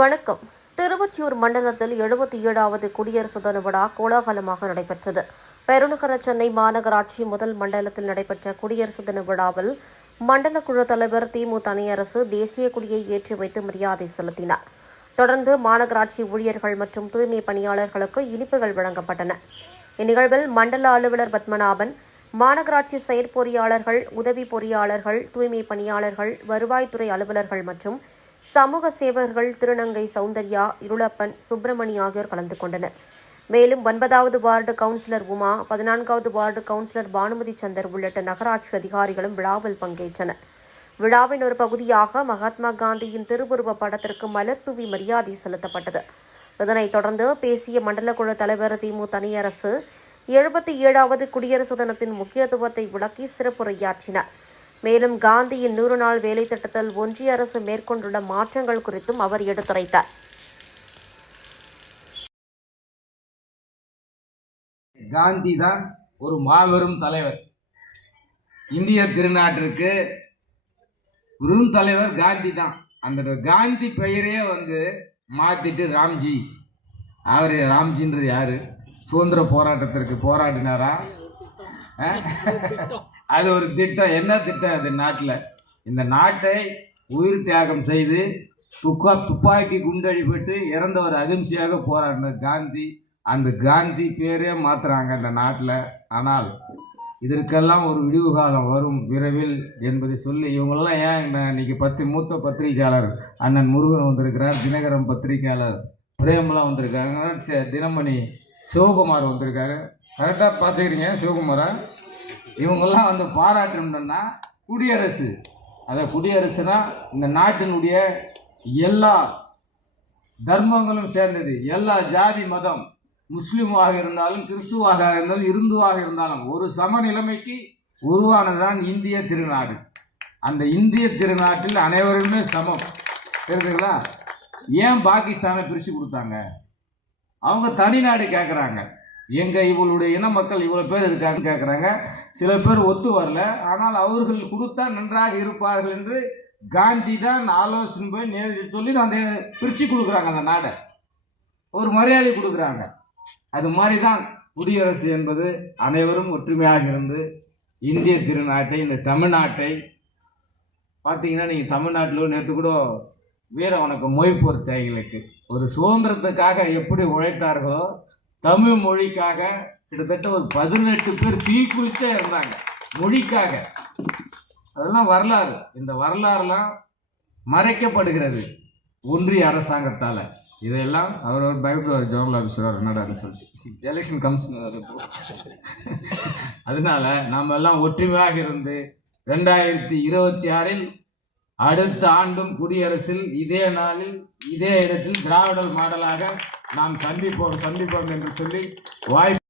வணக்கம். திருவொற்றியூர் மண்டலத்தில் 77வது குடியரசு தின விழா கோலாகலமாக நடைபெற்றது. பெருநகர சென்னை மாநகராட்சி முதல் மண்டலத்தில் நடைபெற்ற குடியரசு தின விழாவில் மண்டல குழு தலைவர் திமு தனியரசு தேசிய கொடியை ஏற்றி வைத்து மரியாதை செலுத்தினார். தொடர்ந்து மாநகராட்சி ஊழியர்கள் மற்றும் தூய்மை பணியாளர்களுக்கு இனிப்புகள் வழங்கப்பட்டன. இந்நிகழ்வில் மண்டல அலுவலர் பத்மநாபன், மாநகராட்சி செயற்பொறியாளர்கள், உதவி பொறியாளர்கள், தூய்மை பணியாளர்கள், வருவாய்த்துறை அலுவலர்கள் மற்றும் சமூக சேவகர்கள் திருநங்கை சௌந்தர்யா, இருளப்பன், சுப்பிரமணி ஆகியோர் கலந்து கொண்டனர். மேலும் 9வது வார்டு கவுன்சிலர் உமா, 14வது வார்டு கவுன்சிலர் பானுமதி சந்தர் உள்ளிட்ட நகராட்சி அதிகாரிகளும் விழாவில் பங்கேற்றனர். விழாவின் ஒரு பகுதியாக மகாத்மா காந்தியின் திருவுருவ படத்திற்கு மலர் தூவி மரியாதை செலுத்தப்பட்டது. இதனைத் தொடர்ந்து பேசிய மண்டல குழு தலைவர் திமு தனியரசு 77வது குடியரசு தினத்தின் முக்கியத்துவத்தை விளக்கி சிறப்புரையாற்றினார். மேலும் காந்தியின் 100 நாள் வேலை திட்டத்தில் ஒன்றிய அரசு மேற்கொண்டுள்ள மாற்றங்கள் குறித்தும் அவர் எடுத்துரைத்தார். காந்தி தான் ஒரு மாபெரும் தலைவர். இந்திய திருநாட்டிற்கு பெரும் தலைவர் காந்தி தான். அந்த காந்தி பெயரே மாத்திட்டு ராம்ஜி. அவர் ராம்ஜின்றது யாரு? சுதந்திர போராட்டத்திற்கு போராடினாரா? அது ஒரு திட்டம். என்ன திட்டம் அது? இந்த நாட்டை உயிர் தியாகம் செய்து துப்பாக்கி குண்டடிபட்டு இறந்த ஒரு அகிம்சையாக போராடின காந்தி. அந்த காந்தி பேரே மாத்துறாங்க இந்த நாட்டில். ஆனால் இதற்கெல்லாம் ஒரு விடிவு காலம் வரும் விரைவில் என்பதை சொல்லி இவங்கெல்லாம் ஏன் இன்னைக்கு மூத்த பத்திரிகையாளர் அண்ணன் முருகன் வந்திருக்கிறார், தினகரன் பத்திரிகையாளர் பிரேமலாம் வந்திருக்காங்க, தினமணி சிவகுமார் வந்திருக்காரு. கரெக்டாக பார்த்துக்கிறீங்க சிவகுமாரா? இவங்கெல்லாம் பாராட்டணும்னா குடியரசு. குடியரசுனா இந்த நாட்டினுடைய எல்லா தர்மங்களும் சேர்ந்தது. எல்லா ஜாதி மதம், முஸ்லீமாக இருந்தாலும், கிறிஸ்துவாக இருந்தாலும், இந்துவாக இருந்தாலும் ஒரு சமநிலைமைக்கு உருவானதுதான் இந்திய திருநாடு. அந்த இந்திய திருநாட்டில் அனைவருமே சமம். தெரிஞ்சுங்களா? ஏன் பாகிஸ்தானை பிரித்து கொடுத்தாங்க? அவங்க தனிநாடு கேட்குறாங்க. இவளுடைய இன மக்கள் இவ்வளோ பேர் இருக்காங்கன்னு கேட்குறாங்க. சில பேர் ஒத்து வரல. ஆனால் அவர்கள் கொடுத்தா நன்றாக இருப்பார்கள் என்று காந்தி தான் ஆலோசனை போய் நேரில் சொல்லி அந்த பிரித்து கொடுக்குறாங்க. அந்த நாடை ஒரு மரியாதை கொடுக்குறாங்க. அது மாதிரி தான் குடியரசு என்பது அனைவரும் ஒற்றுமையாக இருந்து இந்திய திருநாட்டை, இந்த தமிழ்நாட்டை பார்த்தீங்கன்னா, நீங்கள் தமிழ்நாட்டில் நேற்று கூட வீர வணக்கம் மொய்ப்போர் தியாகிகளுக்கு ஒரு சுதந்திரத்துக்காக எப்படி உழைத்தார்களோ, தமிழ் மொழிக்காக கிட்டத்தட்ட ஒரு 18 பேர் தீக்குளிச்சே இருந்தாங்க மொழிக்காக. அதெல்லாம் வரலாறு. இந்த வரலாறுலாம் மறைக்கப்படுகிறது ஒன்றிய அரசாங்கத்தால். இதையெல்லாம் அவர் பயப்படுவார், ஜோனல் ஆஃபீஸர் என்னடான்னு சொல்லி எலெக்ஷன் கமிஷனர். அதனால நாம் எல்லாம் ஒற்றுமையாக இருந்து 2026 அடுத்த ஆண்டும் குடியரசில் இதே நாளில் இதே இடத்தில் திராவிடர் மாடலாக நாம் சந்திப்போம் என்று சொல்லி வாய்ப்பு